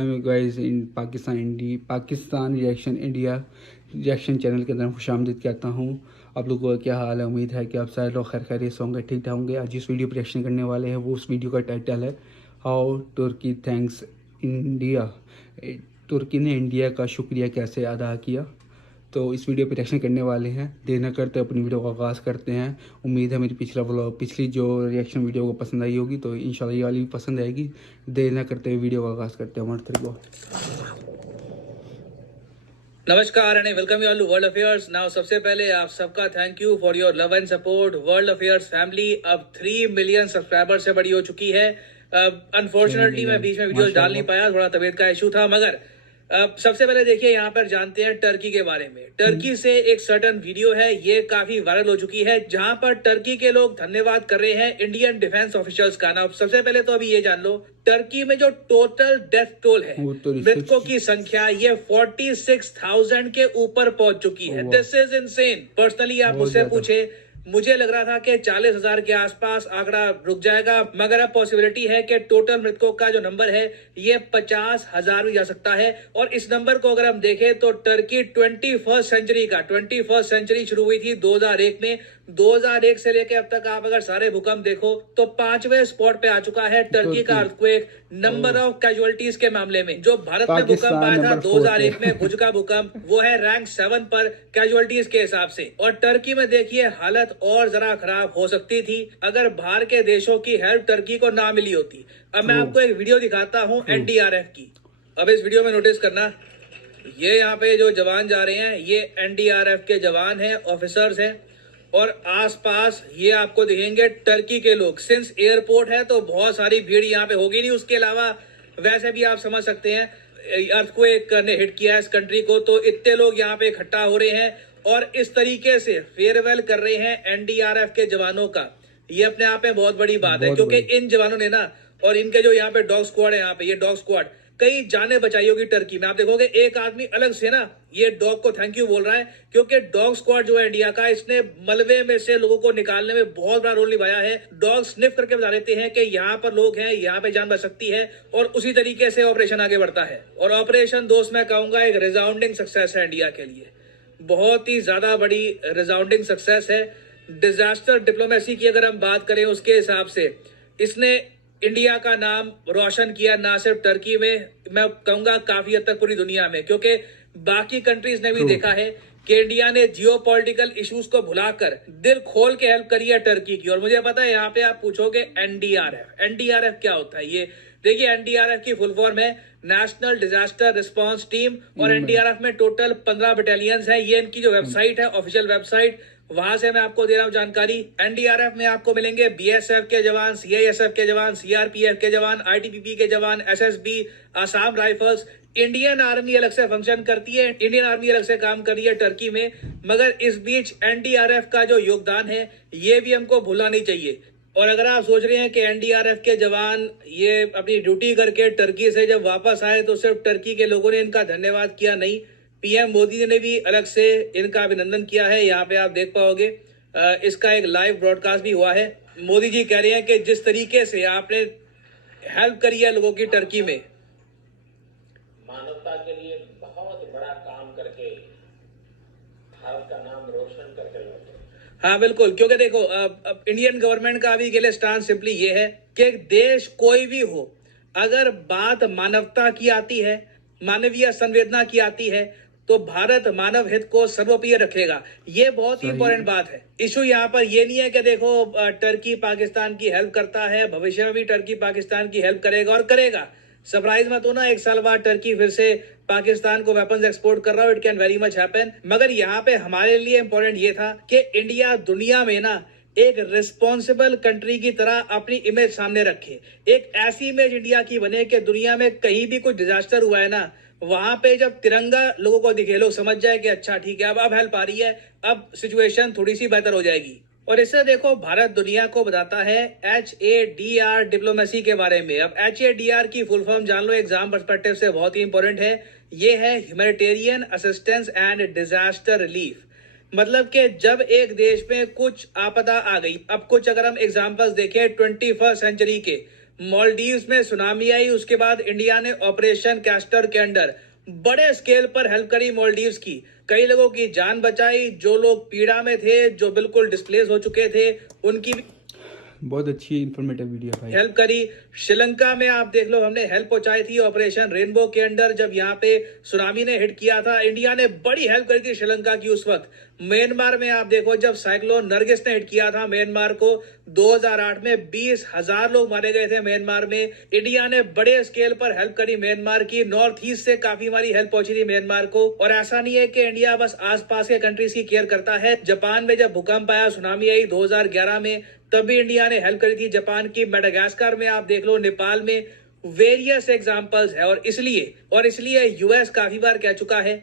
अस्सलाम guys in Pakistan reaction channel के अंदर खुशामदीद कहता हूँ। आप लोगों का क्या हाल है? उम्मीद है कि आप सारे लोग खैर खैरियत से होंगे, ठीक ठाक होंगे। आज जिस वीडियो पर रिएक्शन करने वाले हैं वो उस वीडियो का टाइटल है हाउ तुर्की थैंक्स इंडिया। तुर्की ने इंडिया का शुक्रिया कैसे अदा किया। तो इस वीडियो पर रिएक्शन करने वाले हैं। देर न करते अपनी वीडियो का आगाज़ करते हैं। उम्मीद है मेरी पिछली जो रिएक्शन वीडियो को पसंद आई होगी, तो इंशाल्लाह ये वाली भी पसंद आएगी। देर न करते हुए वीडियो का आगाज़ करते हैं। नमस्कार and welcome you all to world affairs. Now सबसे पहले आप सबका thank you for your love and support. World affairs family अब 3 मिलियन सब्सक्राइबर से बड़ी हो चुकी है। अनफॉर्चुनेटली मैं बीच में वीडियोस डाल नहीं पाया, थोड़ा तबीयत का इशू था। मगर सबसे पहले देखिए, यहाँ पर जानते हैं टर्की के बारे में। टर्की से एक सर्टन वीडियो है, ये काफी वायरल हो चुकी है, जहां पर टर्की के लोग धन्यवाद कर रहे हैं इंडियन डिफेंस ऑफिशियल्स का। ना सबसे पहले तो अभी ये जान लो, टर्की में जो टोटल डेथ टोल है, मृतकों की संख्या, ये 46,000 के ऊपर पहुंच चुकी है। This is insane. पर्सनली आप मुझसे पूछे, मुझे लग रहा था कि 40,000 के आसपास आंकड़ा रुक जाएगा, मगर अब पॉसिबिलिटी है कि टोटल मृतकों का जो नंबर है ये 50,000 भी जा सकता है। और इस नंबर को अगर हम देखें तो टर्की 21st सेंचुरी शुरू हुई थी 2001 में। 2001 से लेकर अब तक आप अगर सारे भूकंप देखो तो 5वें स्पॉट पे आ चुका है टर्की का अर्थक्वेक नंबर ऑफ कैजुअलिटीज के मामले में। जो भारत में भूकंप आया था 2001 में, भुज का भूकंप, वो है रैंक 7 पर कैजुअलिटीज के हिसाब से। और टर्की में देखिए हालत और जरा खराब हो सकती थी अगर बाहर के देशों की हेल्प टर्की को ना मिली होती। अब मैं आपको एक वीडियो दिखाता हूँ एनडीआरएफ की। अब इस वीडियो में नोटिस करना, ये यहाँ पे जो जवान जा रहे हैं ये एनडीआरएफ के जवान हैं, ऑफिसर्स हैं। और आसपास ये आपको दिखेंगे टर्की के लोग। सिंस एयरपोर्ट है तो बहुत सारी भीड़ यहाँ पे होगी नहीं। उसके अलावा वैसे भी आप समझ सकते हैं, अर्थक्वेक ने हिट किया है इस कंट्री को, तो इतने लोग यहाँ पे इकट्ठा हो रहे हैं और इस तरीके से फेयरवेल कर रहे हैं एनडीआरएफ के जवानों का। ये अपने आप में बहुत बड़ी बात है, क्योंकि इन जवानों ने ना, और इनके जो यहाँ पे डॉग स्क्वाड है, यहाँ पे ये डॉग स्क्वाड कई जानें बचाई होगी टर्की में। आप देखोगे एक आदमी अलग से ना ये डॉग को थैंक यू बोल रहा है, क्योंकि डॉग स्क्वाड जो है इंडिया का, इसने मलबे में से लोगों को निकालने में बहुत बड़ा रोल निभाया है। डॉग स्निफ करके बता देते हैं कि यहाँ पर लोग हैं, यहाँ पे जान बच सकती है, और उसी तरीके से ऑपरेशन आगे बढ़ता है। और ऑपरेशन दोस्त मैं कहूंगा एक रिजाउंडिंग सक्सेस है इंडिया के लिए, बहुत ही ज्यादा बड़ी रिजाउंडिंग सक्सेस है। डिजास्टर डिप्लोमेसी की अगर हम बात करें उसके हिसाब से इसने इंडिया का नाम रोशन किया, ना सिर्फ टर्की में, मैं कहूंगा काफी हद तक पूरी दुनिया में, क्योंकि बाकी कंट्रीज ने भी देखा है कि इंडिया ने जियोपॉलिटिकल इश्यूज को भुलाकर दिल खोल के हेल्प करी है टर्की की। और मुझे पता है यहाँ पे आप पूछोगे एनडीआरएफ क्या होता है। ये देखिए, एनडीआरएफ की फुल फॉर्म है नेशनल डिजास्टर रिस्पांस टीम, और एनडीआरएफ में टोटल 15 बटालियंस हैं। ये इनकी जो वेबसाइट है, ऑफिशियल वेबसाइट, वहां से मैं आपको दे रहा हूं जानकारी। एनडीआरएफ में आपको मिलेंगे बीएसएफ के जवान, सीआईएसएफ के जवान, सीआरपीएफ के जवान, आईटीबीपी के जवान, SSB, Assam rifles. Indian army अलग से फंक्शन करती है, इंडियन आर्मी अलग से काम कर रही है टर्की में। मगर इस बीच एनडीआरएफ का जो योगदान है ये भी हमको भूलना नहीं चाहिए। और अगर आप सोच रहे हैं कि एनडीआरएफ के जवान ये अपनी ड्यूटी करके टर्की से जब वापस आए तो सिर्फ टर्की के लोगों ने इनका धन्यवाद किया, नहीं, पीएम मोदी ने भी अलग से इनका अभिनंदन किया है। यहाँ पे आप देख पाओगे, इसका एक लाइव ब्रॉडकास्ट भी हुआ है। मोदी जी कह रहे हैं कि जिस तरीके से आपने हेल्प करी है लोगों की टर्की में, मानवता के लिए बहुत बड़ा काम करके भारत का नाम रोशन करके लौटे। हाँ बिल्कुल, क्योंकि देखो अब इंडियन गवर्नमेंट का अभी के लिए स्टांस सिंपली ये है कि देश कोई भी हो, अगर बात मानवता की आती है, मानवीय संवेदना की आती है, तो भारत मानव हित को सर्वोपरि रखेगा। ये बहुत ही इंपॉर्टेंट बात है। इशू यहाँ पर ये नहीं है कि देखो टर्की पाकिस्तान की हेल्प करता है, भविष्य में भी टर्की पाकिस्तान की हेल्प करेगा और करेगा। सरप्राइज मत होना, एक साल बाद टर्की फिर से पाकिस्तान को वेपन्स एक्सपोर्ट कर रहा हो, it can very much happen. मगर यहाँ पे हमारे लिए इंपॉर्टेंट ये था कि इंडिया दुनिया में ना एक रिस्पॉन्सिबल कंट्री की तरह अपनी इमेज सामने रखे। एक ऐसी इमेज इंडिया की बने कि दुनिया में कहीं भी कुछ डिजास्टर हुआ है ना, वहां पे जब तिरंगा लोगों को दिखे, लोग समझ जाए कि अच्छा ठीक है, अब हेल्प आ रही है, अब सिचुएशन थोड़ी सी बेहतर हो जाएगी। और इससे देखो भारत दुनिया को बताता है HADR डिप्लोमेसी के बारे में। अब HADR की फुल फॉर्म जान लो, एग्जाम पर्सपेक्टिव से बहुत ही इंपॉर्टेंट है। ये है humanitarian assistance and disaster relief. मतलब कि जब एक देश में कुछ आपदा आ गई, अब कुछ अगर हम एग्जांपल्स देखें 21st सेंचुरी के, मालदीव्स में सुनामी आई, उसके बाद इंडिया ने ऑपरेशन कैस्टर के अंडर बड़े स्केल पर हेल्प करी मालदीव्स की, कई लोगों की जान बचाई, जो लोग पीड़ा में थे, जो बिल्कुल डिस्प्लेस हो चुके थे, उनकी बहुत अच्छी इन्फॉर्मेटिव वीडियो भाई। हेल्प करी। श्रीलंका में आप देख लो, हमने हेल्प पहुंचाई थी ऑपरेशन रेनबो के अंडर, जब यहाँ पे सुनामी ने हिट किया था, इंडिया ने बड़ी हेल्प करी थी श्रीलंका की उस वक्त। म्यांमार में आप देखो, जब साइक्लोन नरगिस ने हिट किया था म्यांमार को 2008 में 20,000 लोग मारे गए थे म्यांमार में, इंडिया ने बड़े स्केल पर हेल्प करी म्यांमार की। नॉर्थ ईस्ट से काफी हमारी हेल्प पहुंची थी म्यांमार को। और ऐसा नहीं है कि इंडिया बस आसपास के कंट्रीज की केयर करता है। जापान में जब भूकंप आया, सुनामी आई 2011 में, तब भी इंडिया ने हेल्प करी थी जापान की। मेडागास्कर में आप देख लो, नेपाल में, वेरियस एग्जांपल्स है। और इसलिए यूएस काफी बार कह चुका है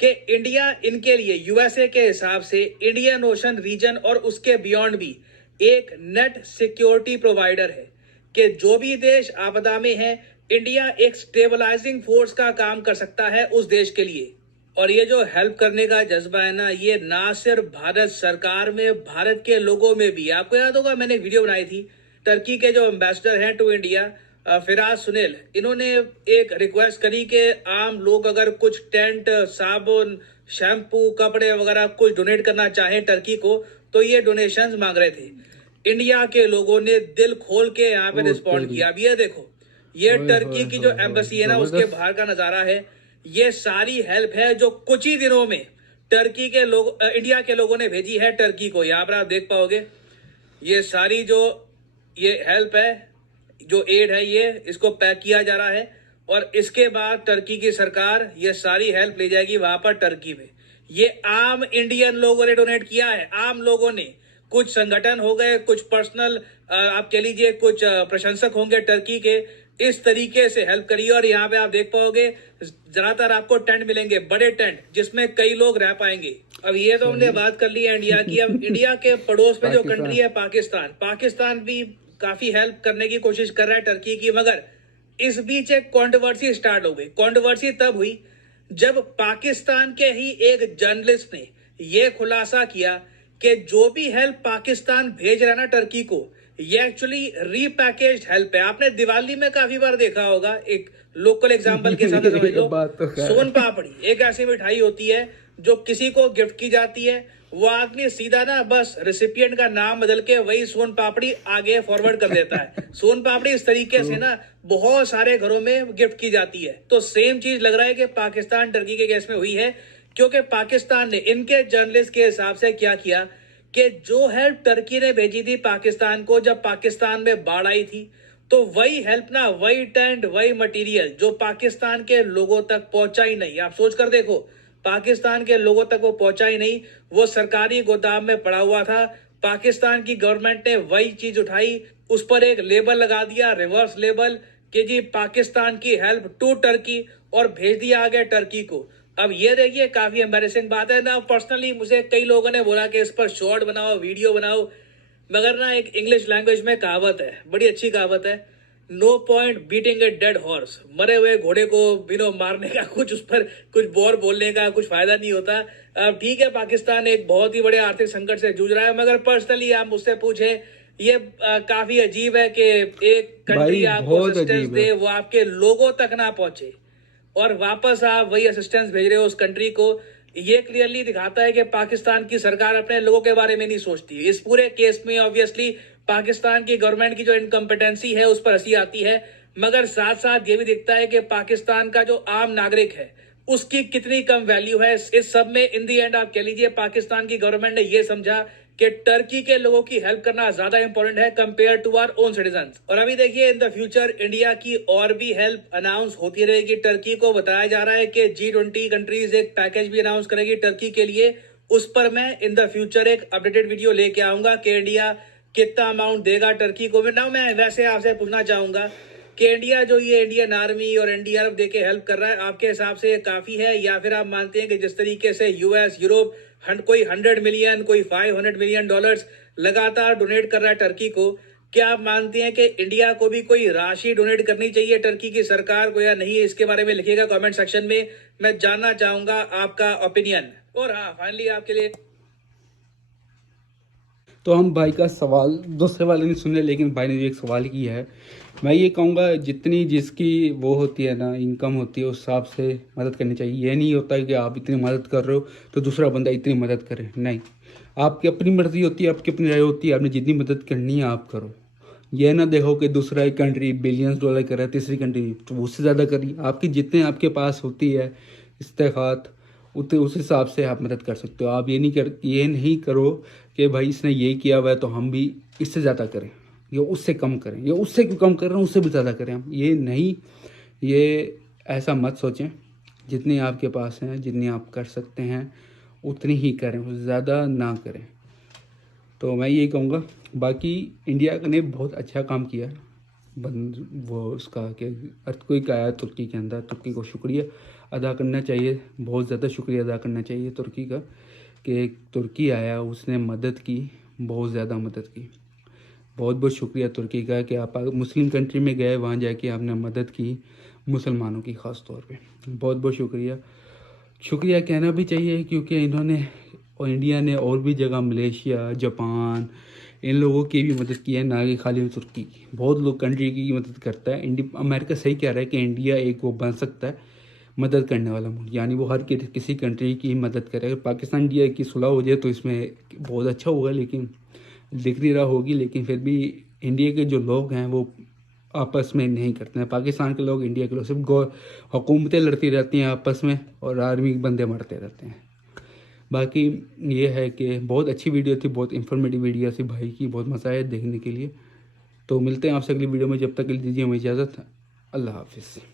कि इंडिया इनके लिए, यूएसए के हिसाब से, इंडियन ओशन रीजन और उसके बियॉन्ड भी एक नेट सिक्योरिटी प्रोवाइडर है, कि जो भी देश आपदा में है, इंडिया एक स्टेबलाइजिंग फोर्स का काम कर सकता है उस देश के लिए। और ये जो हेल्प करने का जज्बा है ना, ये ना सिर्फ भारत सरकार में, भारत के लोगों में भी। आपको याद होगा, मैंने एक वीडियो बनाई थी, टर्की के जो एम्बेसडर हैं टू इंडिया, फिराज सुनील, इन्होंने एक रिक्वेस्ट करी कि आम लोग अगर कुछ टेंट, साबुन, शैम्पू, कपड़े वगैरह कुछ डोनेट करना चाहें टर्की को, तो ये डोनेशंस मांग रहे थे। इंडिया के लोगों ने दिल खोल के यहाँ पे रिस्पॉन्ड किया। अब ये देखो, ये टर्की की जो एम्बेसी है ना, उसके बाहर का नजारा है। ये सारी हेल्प है जो कुछ ही दिनों में टर्की के लोग, इंडिया के लोगों ने भेजी है टर्की को। यहाँ पर आप देख पाओगे, ये सारी जो ये हेल्प है, जो एड है, ये इसको पैक किया जा रहा है। और इसके बाद टर्की की सरकार ये सारी हेल्प ले जाएगी वहां पर टर्की में। ये आम इंडियन लोगों ने डोनेट किया है, आम लोगों ने। कुछ संगठन हो गए, कुछ पर्सनल, आप कह लीजिए कुछ प्रशंसक होंगे टर्की के, इस तरीके से हेल्प करिए। और यहाँ पे आप देख पाओगे, ज्यादातर आपको टेंट मिलेंगे, बड़े टेंट, जिसमें कई लोग रह पाएंगे। अब ये तो हमने बात कर ली है इंडिया की। अब इंडिया के पड़ोस में जो कंट्री है पाकिस्तान भी काफी हेल्प करने की कोशिश कर रहा है टर्की की। मगर इस बीच एक कंट्रोवर्सी स्टार्ट हो गई। कंट्रोवर्सी तब हुई जब पाकिस्तान के ही एक जर्नलिस्ट ने यह खुलासा किया कि जो भी हेल्प पाकिस्तान भेज रहा है ना टर्की को, ये एक्चुअली रीपैकेज्ड हेल्प है। आपने दिवाली में काफी बार देखा होगा, एक लोकल एग्जांपल के साथ समझ लो, सोन पापड़ी एक ऐसी मिठाई होती है जो किसी को गिफ्ट की जाती है, वो आदमी सीधा ना बस रेसिपिएंट का नाम बदल के वही सोन पापड़ी आगे फॉरवर्ड कर देता है। सोन पापड़ी इस तरीके से ना बहुत सारे घरों में गिफ्ट की जाती है। तो सेम चीज लग रहा है कि पाकिस्तान टर्की के केस में हुई है, क्योंकि पाकिस्तान ने इनके जर्नलिस्ट के हिसाब से क्या किया कि जो हेल्प टर्की ने भेजी थी पाकिस्तान को, जब पाकिस्तान में बाढ़ आई थी, तो वही हेल्प ना, वही टेंट, वही मटेरियल जो पाकिस्तान के लोगों तक पहुंचा ही नहीं। आप सोच कर देखो, पाकिस्तान के लोगों तक वो पहुंचा ही नहीं, वो सरकारी गोदाम में पड़ा हुआ था। पाकिस्तान की गवर्नमेंट ने वही चीज उठाई, उस पर एक लेबल लगा दिया, रिवर्स लेबल, कि जी पाकिस्तान की हेल्प टू टर्की, और भेज दिया आगे टर्की को। अब ये देखिए, काफी एम्बैरेसिंग बात है ना। पर्सनली मुझे कई लोगों ने बोला कि इस पर शॉर्ट बनाओ, वीडियो बनाओ, मगर ना एक इंग्लिश लैंग्वेज में कहावत है, बड़ी अच्छी कहावत है, no point beating a dead horse. मरे हुए घोड़े को मारने का, कुछ उस पर कुछ बोर बोलने का कुछ फायदा नहीं होता। अब ठीक है, पाकिस्तान एक बहुत ही बड़े आर्थिक संकट से जूझ रहा है, मगर पर्सनली आप मुझसे पूछे, ये काफी अजीब है कि एक कंट्री आपको असिस्टेंस दे, वो आपके लोगों तक ना पहुंचे, और वापस आप वही असिस्टेंस भेज रहे हो उस कंट्री को। ये क्लियरली दिखाता है कि पाकिस्तान की सरकार अपने लोगों के बारे में नहीं सोचती। इस पूरे केस में ऑब्वियसली पाकिस्तान की गवर्नमेंट की जो इनकम्पिटेंसी है उस पर हंसी आती है, मगर साथ साथ ये भी दिखता है कि पाकिस्तान का जो आम नागरिक है उसकी कितनी कम वैल्यू है। इस सब में इन दी एंड आप कह लीजिए पाकिस्तान की गवर्नमेंट ने ये समझा कि टर्की के लोगों की हेल्प करना ज्यादा इंपॉर्टेंट है compare to our own citizens. और अभी देखिए, इन द फ्यूचर इंडिया की और भी हेल्प अनाउंस होती रहेगी टर्की को। बताया जा रहा है कि G20 कंट्रीज एक पैकेज भी अनाउंस करेगी टर्की के लिए। उस पर मैं इन द फ्यूचर एक अपडेटेड वीडियो लेके आऊंगा कि इंडिया कितना अमाउंट देगा टर्की को। ना मैं वैसे आपसे पूछना चाहूंगा कि इंडिया जो ये इंडियन आर्मी और NDRF दे के हेल्प कर रहा है, आपके हिसाब से काफी है, या फिर आप मानते हैं कि जिस तरीके से US, यूरोप कोई 100 मिलियन, कोई 500 मिलियन डॉलर्स लगातार डोनेट कर रहा है टर्की को, क्या आप मानते हैं कि इंडिया को भी कोई राशि डोनेट करनी चाहिए टर्की की सरकार को या नहीं? इसके बारे में लिखिएगा कमेंट सेक्शन में, मैं जानना चाहूंगा आपका ओपिनियन। और हाँ, फाइनली आपके लिए तो हम भाई का सवाल दूसरे वाले नहीं सुन रहे, लेकिन भाई ने जो एक सवाल किया है मैं ये कहूँगा जितनी जिसकी वो होती है ना, इनकम होती है, उस हिसाब से मदद करनी चाहिए। ये नहीं होता है कि आप इतनी मदद कर रहे हो तो दूसरा बंदा इतनी मदद करे, नहीं। आपकी अपनी मर्जी होती है, आपकी अपनी राय होती है, आपने जितनी मदद करनी है आप करो। ये ना देखो कि दूसरा एक कंट्री बिलियंस डॉलर कर रहा है, तीसरी कंट्री तो उससे ज़्यादा करिए। आपकी जितने आपके पास होती है इस्तेकात, उतने उस हिसाब से आप मदद कर सकते हो। आप ये नहीं करो कि भाई इसने ये किया हुआ है तो हम भी इससे ज़्यादा करें, या उससे कम करें, या उससे क्यों कम कर रहे हैं उससे भी ज़्यादा करें हम। ये नहीं, ये ऐसा मत सोचें। जितनी आपके पास हैं, जितनी आप कर सकते हैं उतनी ही करें, उससे ज़्यादा ना करें। तो मैं यही कहूँगा। बाकी इंडिया ने बहुत अच्छा काम किया। वो उसका कि अर्थक्वेक आया तुर्की के अंदर, तुर्की को शुक्रिया अदा करना चाहिए, बहुत ज़्यादा शुक्रिया अदा करना चाहिए तुर्की का, कि तुर्की आया, उसने मदद की, बहुत ज़्यादा मदद की। बहुत बहुत शुक्रिया तुर्की का कि आप मुस्लिम कंट्री में गए, वहाँ जाके आपने मदद की, मुसलमानों की ख़ास तौर पे। बहुत बहुत शुक्रिया। शुक्रिया कहना भी चाहिए क्योंकि इन्होंने और इंडिया ने और भी जगह, मलेशिया, जापान, इन लोगों की भी मदद की है, ना कि खाली तुर्की की। बहुत लोग कंट्री की मदद करता है। अमेरिका सही कह रहा है कि इंडिया एक वो बन सकता है मदद करने वाला मुल्क, यानी वो हर किसी कंट्री की मदद करे। अगर पाकिस्तान इंडिया की सुलह हो जाए तो इसमें बहुत अच्छा होगा, लेकिन दिख नहीं रहा होगी। लेकिन फिर भी इंडिया के जो लोग हैं वो आपस में नहीं करते हैं। पाकिस्तान के लोग, इंडिया के लोग सिर्फ हुकूमतें लड़ती रहती हैं आपस में, और आर्मी के बंदे मरते रहते हैं। बाकी ये है कि बहुत अच्छी वीडियो थी, बहुत इंफॉर्मेटिव वीडियो थी भाई की, बहुत मज़ा आया देखने के लिए। तो मिलते हैं आपसे अगली वीडियो में, जब तक के लिए दीजिए हमें इजाज़त। अल्लाह हाफिज़।